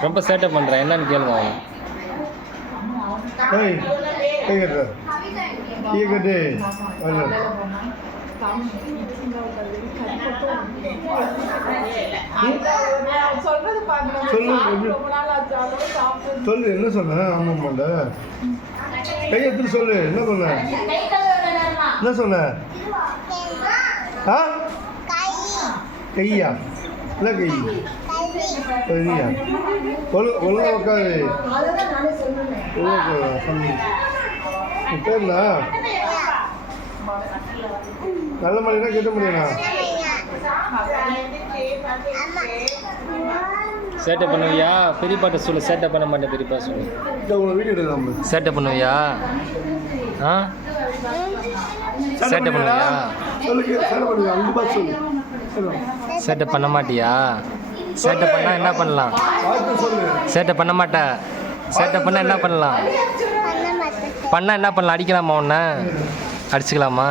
ரொம்ப சேட்டை பண்ணுறேன் என்னன்னு கேளுங்க அவனை சொல்லு, சொல்லு. ரொம்ப நாள் ஆச்சு அதோட சாப்பிட்டு சொல்லு என்ன சொன்ன? ஆமாம்மாண்ட கை எடுத்து சொல்லு. என்ன சொன்ன? என்ன சொன்ன? ஆ? கையா? இல்லை கை. ஒழு ஒழுங்கா உட்காது நல்ல மணினா கேட்ட முடியுமா சேட்டை பண்ணுவியா? பெரியப்பாட்ட சொல்லு சேட்டை பண்ண மாட்டேன் பெரியப்பா சொல்லு. வீடியோ எடுக்கலாம் சேட்டை பண்ணுவியா? ஆ? சேட்டை பண்ணுவியா. சேட்டை பண்ண மாட்டியா? சேட்டை பண்ணா என்ன பண்ணலாம்? சேட்டை பண்ண மாட்ட. சேட்டை பண்ணா என்ன பண்ணலாம்? பண்ணா என்ன பண்ணலாம்? அடிக்கலாமா உன்னை? அடிச்சுக்கலாமா?